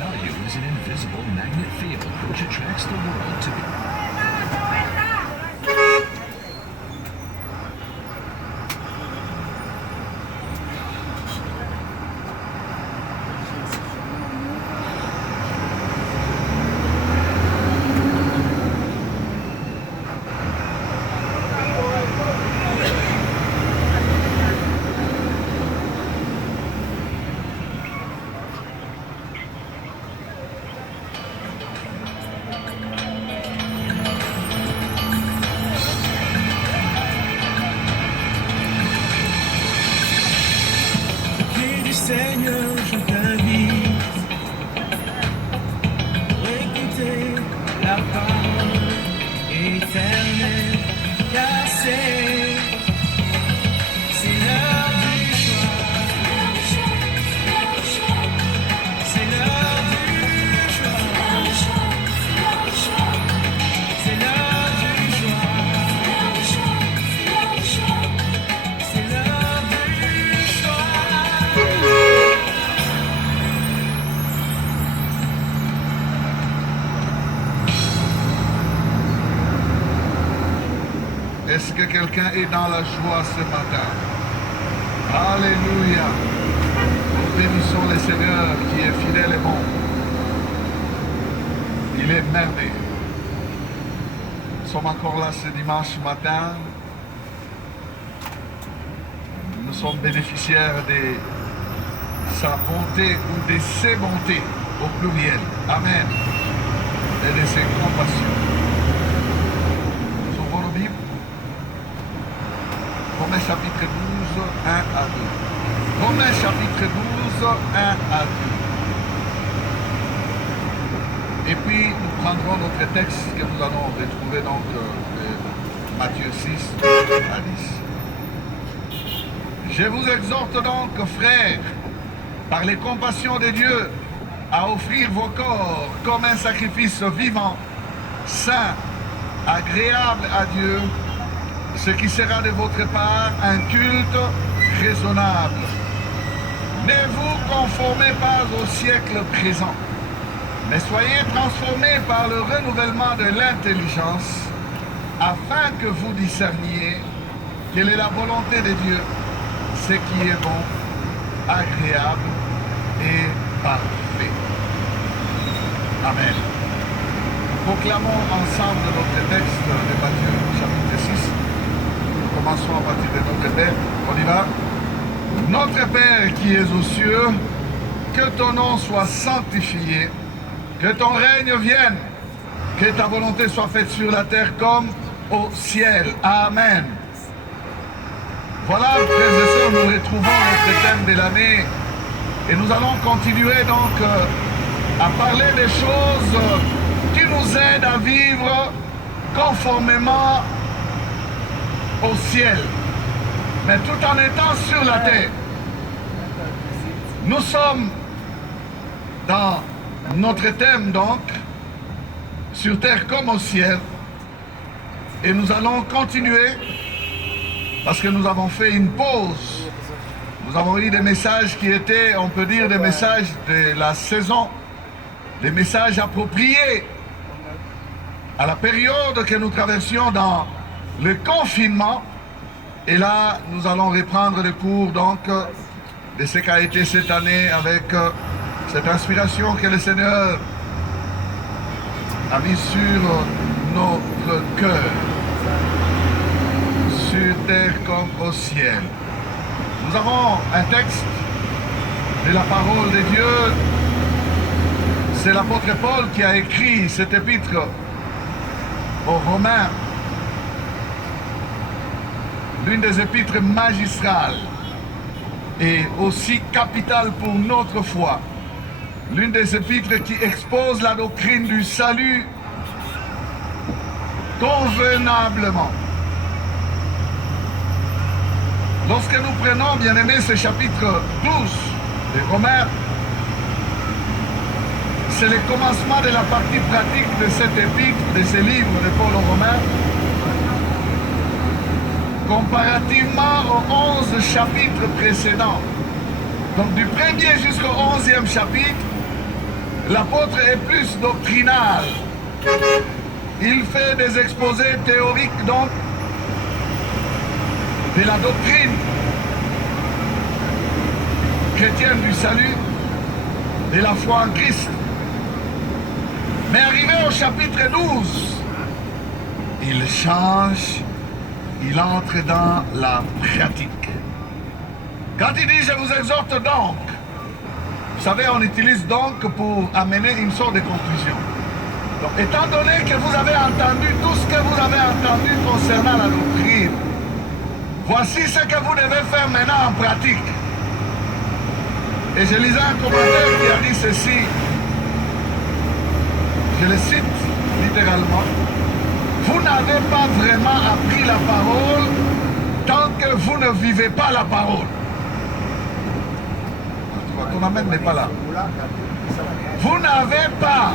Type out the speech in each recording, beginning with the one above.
Value is an invisible magnet field which attracts the world to Seigneur, je t'invite pour écouter la parole éternelle, car c'est l'heure du choix, c'est l'heure du choix, c'est l'heure du choix, c'est l'heure du choix. Est-ce que quelqu'un est dans la joie ce matin? Alléluia. Nous bénissons le Seigneur qui est fidèle et bon. Il est merveilleux. Nous sommes encore là ce dimanche matin. Nous sommes bénéficiaires de sa bonté ou de ses bontés au pluriel. Amen. Et de ses compassions. Ouvrons nos Bibles. Romains chapitre 12, 1 à 2. Romains chapitre 12, 1 à 2. Et puis nous prendrons notre texte que nous allons retrouver donc de Matthieu 6 à 10. Je vous exhorte donc, frères, par les compassions de Dieu, à offrir vos corps comme un sacrifice vivant, saint, agréable à Dieu, ce qui sera de votre part un culte raisonnable. Ne vous conformez pas au siècle présent, mais soyez transformés par le renouvellement de l'intelligence, afin que vous discerniez quelle est la volonté de Dieu, ce qui est bon, agréable et parfait. Amen. Proclamons ensemble notre texte de Matthieu chapitre 6. Nous commençons à partir de notre Père. On y va. Notre Père qui es aux cieux, que ton nom soit sanctifié, que ton règne vienne, que ta volonté soit faite sur la terre comme au ciel. Amen. Voilà, frères et sœurs, nous retrouvons notre thème de l'année et nous allons continuer donc à parler des choses qui nous aident à vivre conformément au ciel, mais tout en étant sur la terre. Nous sommes dans notre thème donc, sur terre comme au ciel, et nous allons continuer parce que nous avons fait une pause. Nous avons eu des messages qui étaient, on peut dire, des messages de la saison, des messages appropriés à la période que nous traversions dans le confinement. Et là, nous allons reprendre le cours donc de ce qu'a été cette année avec cette inspiration que le Seigneur a mis sur notre cœur, sur terre comme au ciel. Nous avons un texte de la parole de Dieu. C'est l'apôtre Paul qui a écrit cet épître aux Romains, l'une des épîtres magistrales et aussi capitale pour notre foi, l'une des épîtres qui expose la doctrine du salut convenablement. Lorsque nous prenons, bien aimé, ce chapitre 12 des Romains, c'est le commencement de la partie pratique de cet épître, de ce livre de Paul aux Romains, comparativement aux 11 chapitres précédents. Donc du premier jusqu'au 11e chapitre, l'apôtre est plus doctrinal. Il fait des exposés théoriques donc de la doctrine chrétienne du salut, de la foi en Christ. Mais arrivé au chapitre 12, il change, il entre dans la pratique. Quand il dit « je vous exhorte donc », vous savez, on utilise donc pour amener une sorte de conclusion. Donc, étant donné que vous avez entendu tout ce que vous avez entendu concernant la doctrine, voici ce que vous devez faire maintenant en pratique. Et je lisais un commentaire qui a dit ceci, je le cite littéralement, « Vous n'avez pas vraiment appris la parole tant que vous ne vivez pas la parole. » Ton amène n'est pas là. Vous n'avez pas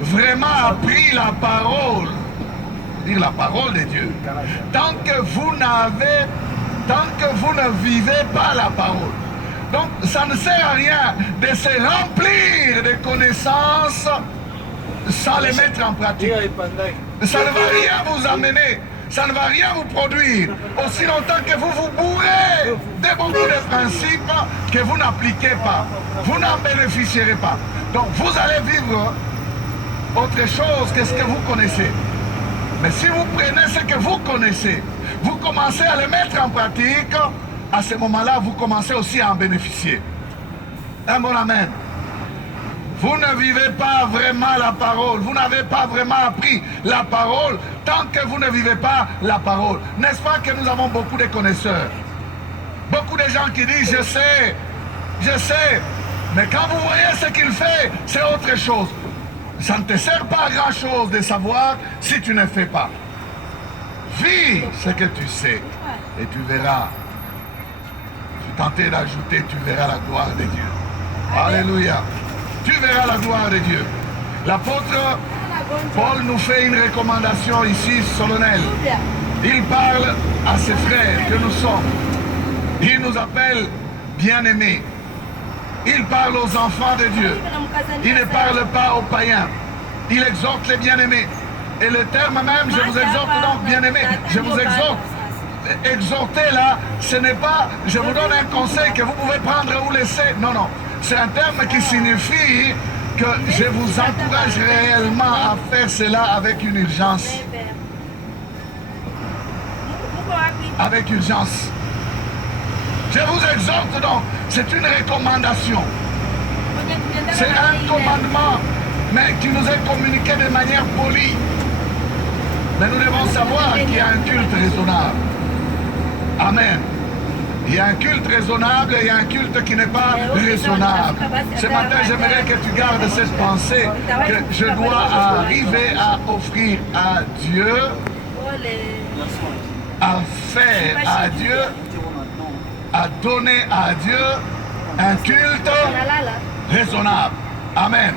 vraiment appris la parole, dire la parole de Dieu, tant que vous ne vivez pas la parole. Donc ça ne sert à rien de se remplir de connaissances sans les mettre en pratique. Ça ne va rien vous amener, ça ne va rien vous produire, aussi longtemps que vous vous bourrez de beaucoup de principes que vous n'appliquez pas. Vous n'en bénéficierez pas. Donc vous allez vivre autre chose que ce que vous connaissez. Mais si vous prenez ce que vous connaissez, vous commencez à le mettre en pratique, à ce moment-là, vous commencez aussi à en bénéficier. Un bon amen. Vous ne vivez pas vraiment la parole. Vous n'avez pas vraiment appris la parole tant que vous ne vivez pas la parole. N'est-ce pas que nous avons beaucoup de connaisseurs? Beaucoup de gens qui disent je sais. Mais quand vous voyez ce qu'il fait, c'est autre chose. Ça ne te sert pas à grand chose de savoir si tu ne fais pas. Vis ce que tu sais et tu verras. Je tentais d'ajouter, tu verras la gloire de Dieu. Alléluia. Tu verras la gloire de Dieu. L'apôtre Paul nous fait une recommandation ici solennelle. Il parle à ses frères que nous sommes. Il nous appelle bien-aimés. Il parle aux enfants de Dieu. Il ne parle pas aux païens. Il exhorte les bien-aimés. Et le terme même, je vous exhorte donc bien-aimés. Je vous exhorte. Exhorter là, ce n'est pas, je vous donne un conseil que vous pouvez prendre ou laisser. Non, non. C'est un terme qui signifie que je vous encourage réellement à faire cela avec une urgence. Avec urgence. Je vous exhorte donc, c'est une recommandation. C'est un commandement, mais qui nous est communiqué de manière polie. Mais nous devons savoir qu'il y a un culte raisonnable. Amen. Il y a un culte raisonnable et il y a un culte qui n'est pas raisonnable. Ce matin, j'aimerais que tu gardes cette pensée que je dois arriver à offrir à Dieu, à faire à Dieu, à donner à Dieu un culte raisonnable. Amen.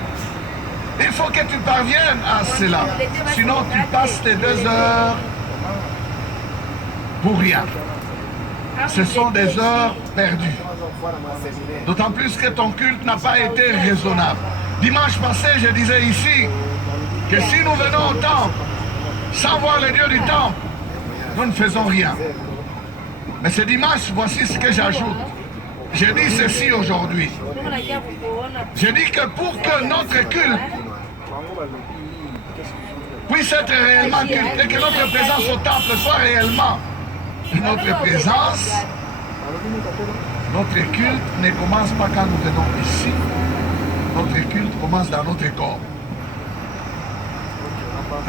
Il faut que tu parviennes à cela. Sinon, tu passes tes 2 heures pour rien. Ce sont des heures perdues. D'autant plus que ton culte n'a pas été raisonnable. Dimanche passé, je disais ici que si nous venons au temple sans voir le Dieu du temple, nous ne faisons rien. Mais ce dimanche, voici ce que j'ajoute. Je dis ceci aujourd'hui. Je dis que pour que notre culte puisse être réellement culte et que notre présence au temple soit réellement notre présence, Notre culte ne commence pas quand nous venons ici. Notre culte commence dans notre corps.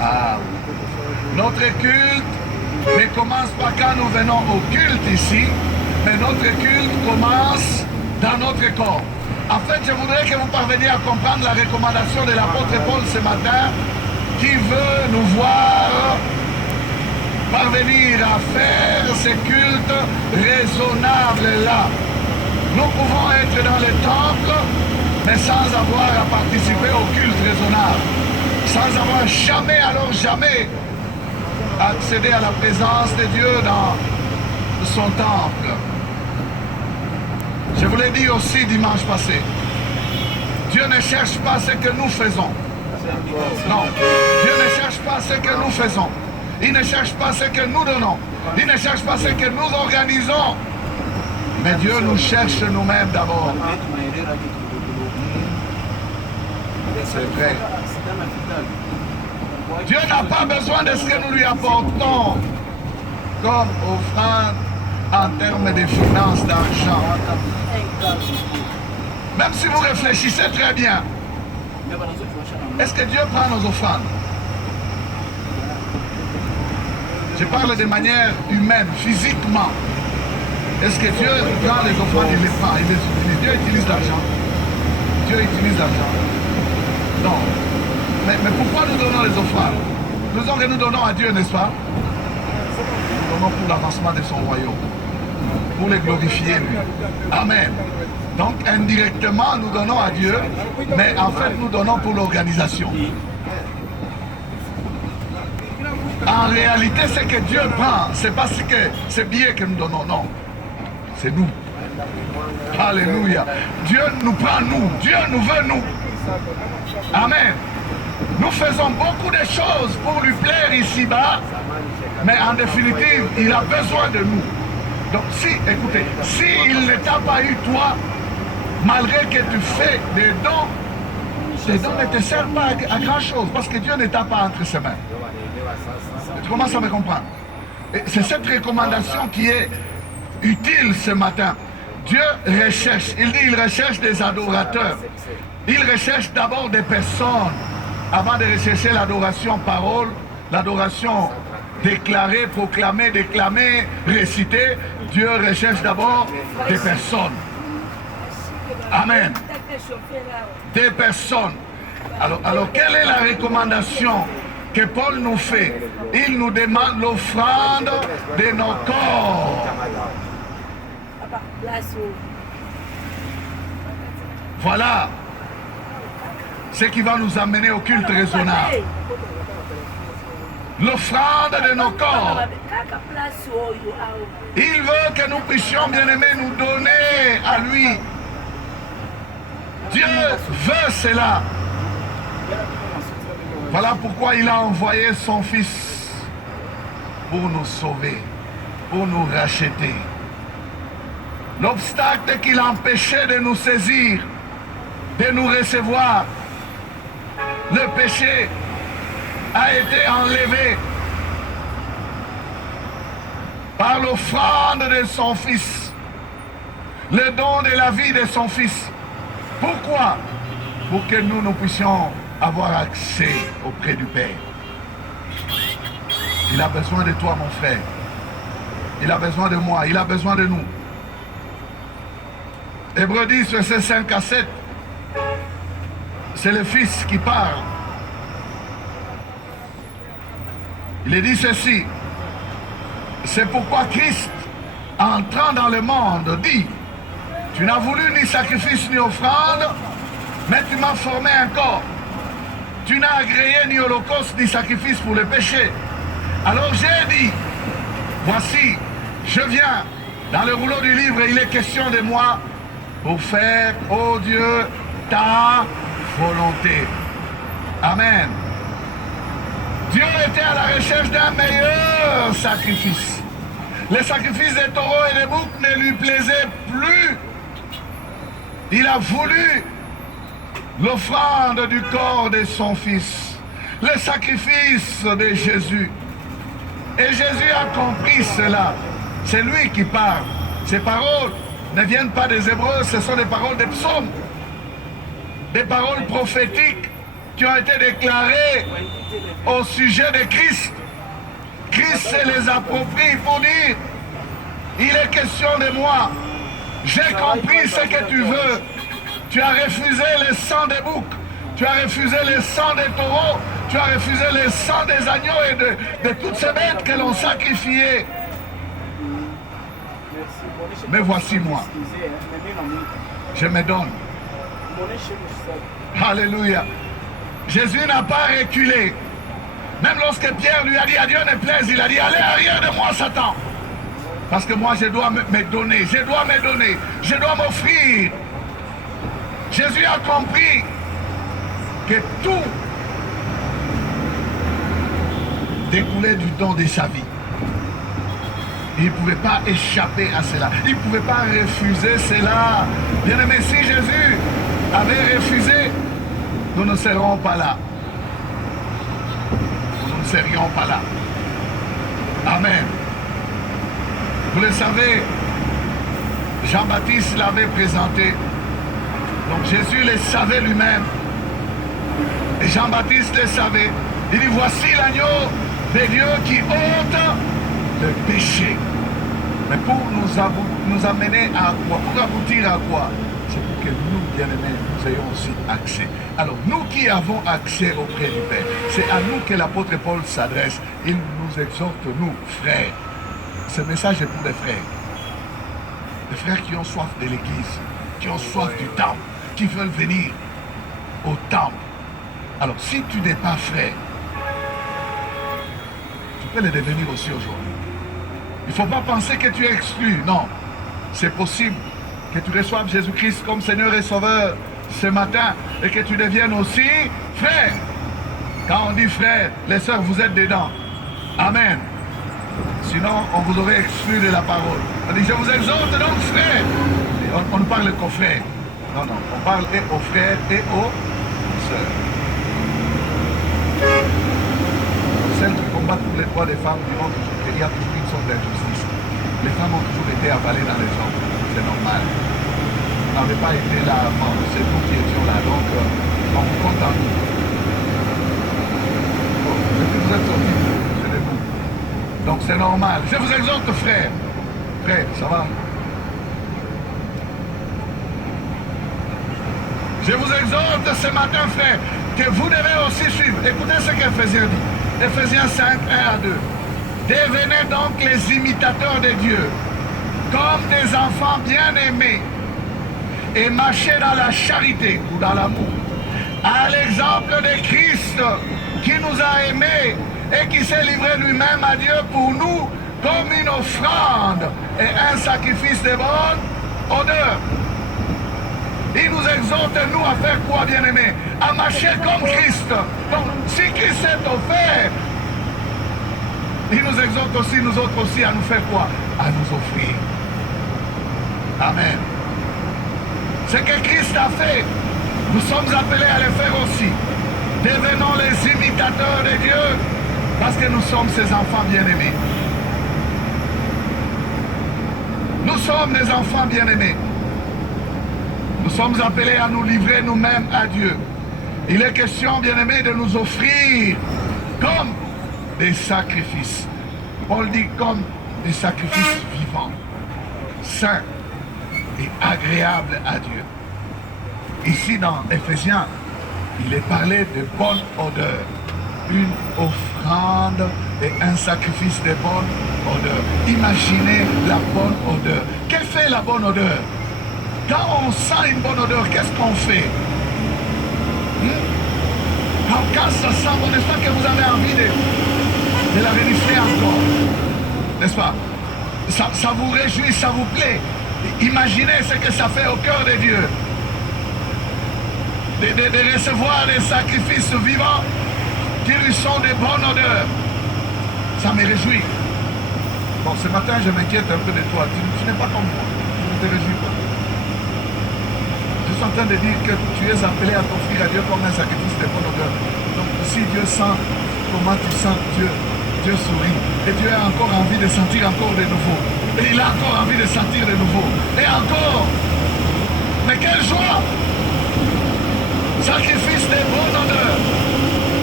Ah oui. Notre culte ne commence pas quand nous venons au culte ici, mais notre culte commence dans notre corps. En fait, je voudrais que vous parveniez à comprendre la recommandation de l'apôtre Paul ce matin, qui veut nous voir parvenir à faire ces cultes raisonnables-là. Nous pouvons être dans le temple, mais sans avoir à participer au culte raisonnable. Sans avoir jamais, alors jamais, accédé à la présence de Dieu dans son temple. Je vous l'ai dit aussi dimanche passé. Dieu ne cherche pas ce que nous faisons. Non, Dieu ne cherche pas ce que nous faisons. Il ne cherche pas ce que nous donnons. Il ne cherche pas ce que nous organisons. Mais Dieu nous cherche nous-mêmes d'abord. C'est vrai. Dieu n'a pas besoin de ce que nous lui apportons comme offrande en termes de finances, d'argent. Même si vous réfléchissez très bien, est-ce que Dieu prend nos offrandes? Je parle de manière humaine, physiquement. Est-ce que Dieu prend les offrandes? Il les prend, il les utilise. Dieu utilise l'argent. Dieu utilise l'argent. Non. Mais pourquoi nous donnons les offrandes? Nous disons que nous donnons à Dieu, n'est-ce pas? Nous donnons pour l'avancement de son royaume. Pour le glorifier, lui. Amen. Donc, indirectement, nous donnons à Dieu, mais en fait, nous donnons pour l'organisation. En réalité, ce que Dieu prend, c'est pas ce que c'est bien que nous donnons, non. C'est nous. Alléluia. Dieu nous prend nous. Dieu nous veut nous. Amen. Nous faisons beaucoup de choses pour lui plaire ici-bas, mais en définitive, il a besoin de nous. Donc si, écoutez, s'il ne t'a pas eu toi, malgré que tu fais des dons, ces dons ne te servent pas à grand chose, parce que Dieu ne t'a pas entre ses mains. Tu commences à me comprendre. Et c'est cette recommandation qui est utile ce matin. Dieu recherche, il dit il recherche des adorateurs. Il recherche d'abord des personnes avant de rechercher l'adoration parole, l'adoration déclarée, proclamée, déclamée, récitée. Dieu recherche d'abord des personnes. Amen. Des personnes. Alors quelle est la recommandation que Paul nous fait? Il nous demande l'offrande de nos corps. Voilà ce qui va nous amener au culte raisonnable. L'offrande de nos corps. Il veut que nous puissions, bien-aimés, nous donner à lui. Dieu veut cela. Voilà pourquoi il a envoyé son Fils pour nous sauver, pour nous racheter. L'obstacle qui l'empêchait de nous saisir, de nous recevoir, le péché a été enlevé par l'offrande de son Fils, le don de la vie de son Fils. Pourquoi? Pour que nous puissions avoir accès auprès du Père. Il a besoin de toi, mon frère. Il a besoin de moi. Il a besoin de nous. Hébreux 10, verset 5 à 7. C'est le Fils qui parle. Il est dit ceci. C'est pourquoi Christ, entrant dans le monde, dit: tu n'as voulu ni sacrifice ni offrande, mais tu m'as formé un corps. Tu n'as agréé ni holocauste ni sacrifice pour le péché. Alors j'ai dit: voici, je viens. Dans le rouleau du livre, il est question de moi pour faire, ô Dieu, ta volonté. Amen. Dieu était à la recherche d'un meilleur sacrifice. Le sacrifice des taureaux et des boucs ne lui plaisait plus. Il a voulu l'offrande du corps de son Fils, le sacrifice de Jésus. Et Jésus a compris cela. C'est lui qui parle. Ces paroles ne viennent pas des Hébreux, ce sont des paroles des psaumes, des paroles prophétiques qui ont été déclarées au sujet de Christ. Christ se les approprie pour dire, il est question de moi, j'ai compris ce que tu veux. Tu as refusé le sang des boucs, tu as refusé le sang des taureaux, tu as refusé le sang des agneaux et de toutes ces bêtes que l'on sacrifiait. Mais voici moi, je me donne. Alléluia. Jésus n'a pas reculé. Même lorsque Pierre lui a dit à Dieu ne plaise, il a dit allez arrière de moi Satan. Parce que moi je dois me donner, je dois me donner, je dois m'offrir. Jésus a compris que tout découlait du don de sa vie. Il ne pouvait pas échapper à cela. Il ne pouvait pas refuser cela. Bien-aimé, si Jésus avait refusé, nous ne serions pas là. Nous ne serions pas là. Amen. Vous le savez, Jean-Baptiste l'avait présenté. Donc Jésus le savait lui-même. Et Jean-Baptiste le savait. Il dit, voici l'agneau de Dieu qui ôte le péché. Mais pour nous amener à quoi? Pour aboutir à quoi? C'est pour que nous, bien-aimés, nous ayons aussi accès. Alors, nous qui avons accès auprès du Père, c'est à nous que l'apôtre Paul s'adresse. Il nous exhorte, nous, frères. Ce message est pour les frères. Les frères qui ont soif de l'église, qui ont soif du temple, qui veulent venir au temple. Alors, si tu n'es pas frère, tu peux le devenir aussi aujourd'hui. Il ne faut pas penser que tu es exclu. Non, c'est possible que tu reçoives Jésus-Christ comme Seigneur et Sauveur ce matin et que tu deviennes aussi frère. Quand on dit frère, les sœurs, vous êtes dedans. Amen. Sinon, on vous aurait exclu de la parole. On dit, je vous exhorte donc frère. On ne parle qu'aux frères. Non, non, on parle et aux frères et aux sœurs. Celles qui combattent pour les droits des femmes diront toujours qu'il y a toujours une sorte d'injustice. Les femmes ont toujours été avalées dans les hommes. C'est normal. Vous n'avez pas été là avant. C'est nous qui étions là. Donc, on vous compte en nous. Bon, depuis que vous êtes sortis, c'est de vous. Donc, c'est normal. Je vous exhorte, frère. Frère, ça va? Je vous exhorte ce matin, frère, que vous devez aussi suivre. Écoutez ce qu'Éphésiens dit. Éphésiens 5, 1 à 2. Devenez donc les imitateurs de Dieu, comme des enfants bien-aimés, et marchez dans la charité ou dans l'amour, à l'exemple de Christ, qui nous a aimés et qui s'est livré lui-même à Dieu pour nous, comme une offrande et un sacrifice de bonne odeur. Il nous exhorte, nous, à faire quoi, bien-aimés? À marcher comme Christ. Donc, si Christ est offert, il nous exhorte aussi, nous autres aussi, à nous faire quoi? À nous offrir. Amen. Ce que Christ a fait, nous sommes appelés à le faire aussi. Devenons les imitateurs de Dieu, parce que nous sommes ses enfants bien-aimés. Nous sommes des enfants bien-aimés. Nous sommes appelés à nous livrer nous-mêmes à Dieu. Il est question, bien-aimés, de nous offrir comme des sacrifices. Paul dit comme des sacrifices vivants, saints et agréables à Dieu. Ici, dans Éphésiens, il est parlé de bonne odeur. Une offrande et un sacrifice de bonne odeur. Imaginez la bonne odeur. Qu'elle fait la bonne odeur? Quand on sent une bonne odeur, qu'est-ce qu'on fait? Quand ça sent bon, n'est-ce pas que vous avez envie de la renifler encore? N'est-ce pas? Ça vous réjouit, ça vous plaît. Imaginez ce que ça fait au cœur de Dieu. De recevoir des sacrifices vivants qui lui sont de bonne odeur. Ça me réjouit. Bon, ce matin, je m'inquiète un peu de toi. Tu n'es pas comme moi. Tu ne te réjouis pas. Je suis en train de dire que tu es appelé à t'offrir à Dieu comme un sacrifice de bonne odeur. Donc si Dieu sent comment tu sens, Dieu sourit. Et Dieu a encore envie de sentir encore de nouveau. Et il a encore envie de sentir de nouveau. Et encore. Mais quelle joie! Sacrifice de bon honneur.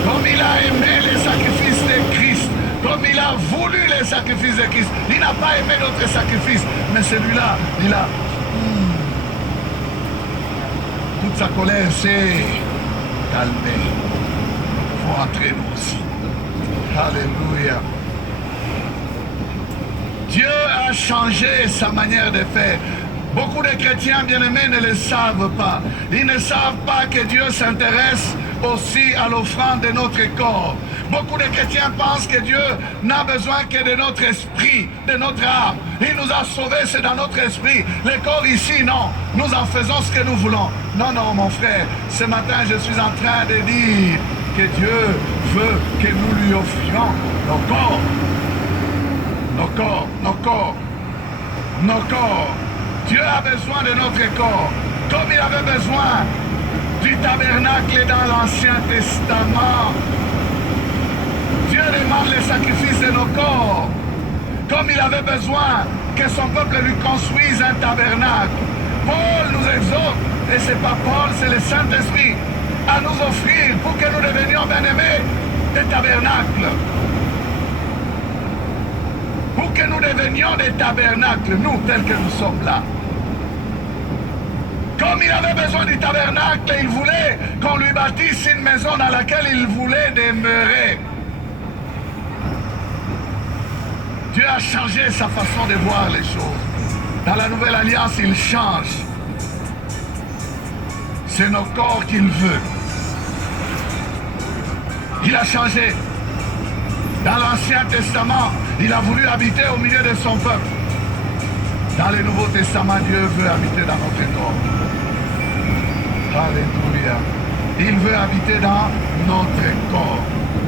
Comme il a aimé les sacrifices de Christ. Comme il a voulu les sacrifices de Christ. Il n'a pas aimé d'autres sacrifices. Mais celui-là, il a... Toute sa colère s'est calmée. Il faut entrer nous aussi. Alléluia. Dieu a changé sa manière de faire. Beaucoup de chrétiens bien-aimés ne le savent pas. Ils ne savent pas que Dieu s'intéresse aussi à l'offrande de notre corps. Beaucoup de chrétiens pensent que Dieu n'a besoin que de notre esprit, de notre âme. Il nous a sauvés, c'est dans notre esprit. Le corps ici, non. Nous en faisons ce que nous voulons. Non, non, mon frère. Ce matin, je suis en train de dire que Dieu veut que nous lui offrions nos corps. Nos corps, nos corps, nos corps. Dieu a besoin de notre corps, comme il avait besoin du tabernacle dans l'Ancien Testament. Dieu demande le sacrifice de nos corps, comme il avait besoin que son peuple lui construise un tabernacle. Paul nous exhorte, et c'est pas Paul, c'est le Saint-Esprit, à nous offrir pour que nous devenions bien-aimés des tabernacles. Pour que nous devenions des tabernacles, nous tels que nous sommes là. Comme il avait besoin du tabernacle, il voulait qu'on lui bâtisse une maison dans laquelle il voulait demeurer. Dieu a changé sa façon de voir les choses. Dans la nouvelle alliance, il change. C'est nos corps qu'il veut. Il a changé. Dans l'Ancien Testament, il a voulu habiter au milieu de son peuple. Dans le Nouveau Testament, Dieu veut habiter dans notre corps. Alléluia. Il veut habiter dans notre corps.